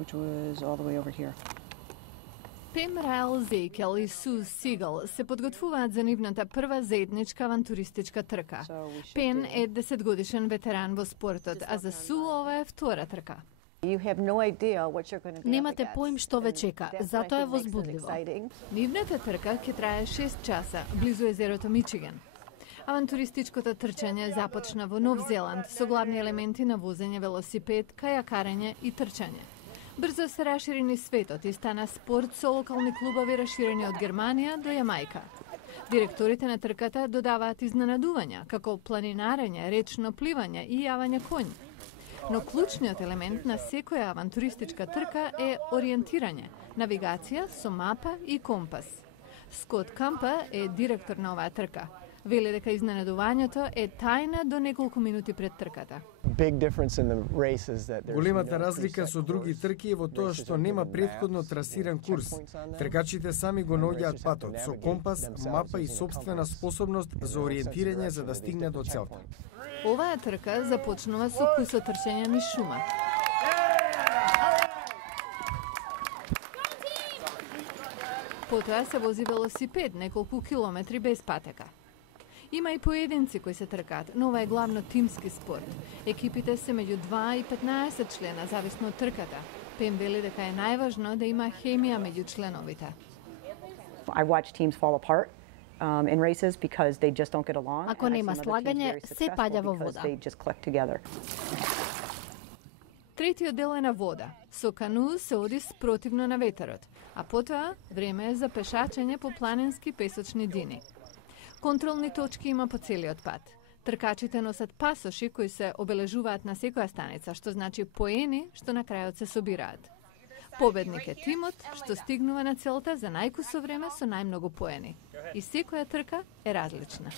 which was all the way over here. Pam Ryle-Zeikel и Sue Siegel се подготвуваат за нивната прва заедничка авантуристичка трка. Пен е 10-годишен ветеран во спортот, а за Су ова е втора трка. Немате поим што ве чека, затоа е возбудливо. Нивната трка ќе трае 6 часа, близу езерото Мичиган. Авантуристичкото трчање започна во Нов Зеланд со главни елементи на возење велосипед, кајакарење и трчање. Брзо се расшири низ светот и стана спорт со локални клубови расширени од Германија до Јамајка. Директорите на трката додаваат изненадувања, како планинарење, речно пливање и јавање конј. Но клучниот елемент на секоја авантуристичка трка е ориентирање, навигација со мапа и компас. Скот Кампа е директор на оваа трка. Вели дека изненадувањето е тајна до неколку минути пред трката. Големата разлика со други трки е во тоа што нема претходно трасиран курс. Тркачите сами го наоѓаат патот со компас, мапа и сопствена способност за ориентирање за да стигне до целта. Оваа трка започнува со кусо трчање низ шума. Потоа се вози велосипед неколку километри без патека. Има и поединци кои се тркаат, но ова е главно тимски спорт. Екипите се меѓу 2 и 15 члена, зависно од трката. Пем вели дека е најважно да има хемија меѓу членовите. Ако нема слагање, се паѓа во вода. Третиот дел е на вода. Со кану се оди спротивно на ветерот, а потоа време е за пешачење по планински песочни дини. Контролни точки има по целиот пат. Тркачите носат пасоши кои се обележуваат на секоја станица, што значи поени што на крајот се собираат. Победник е тимот што стигнува на целта за најкусо време со најмногу поени. И секоја трка е различна.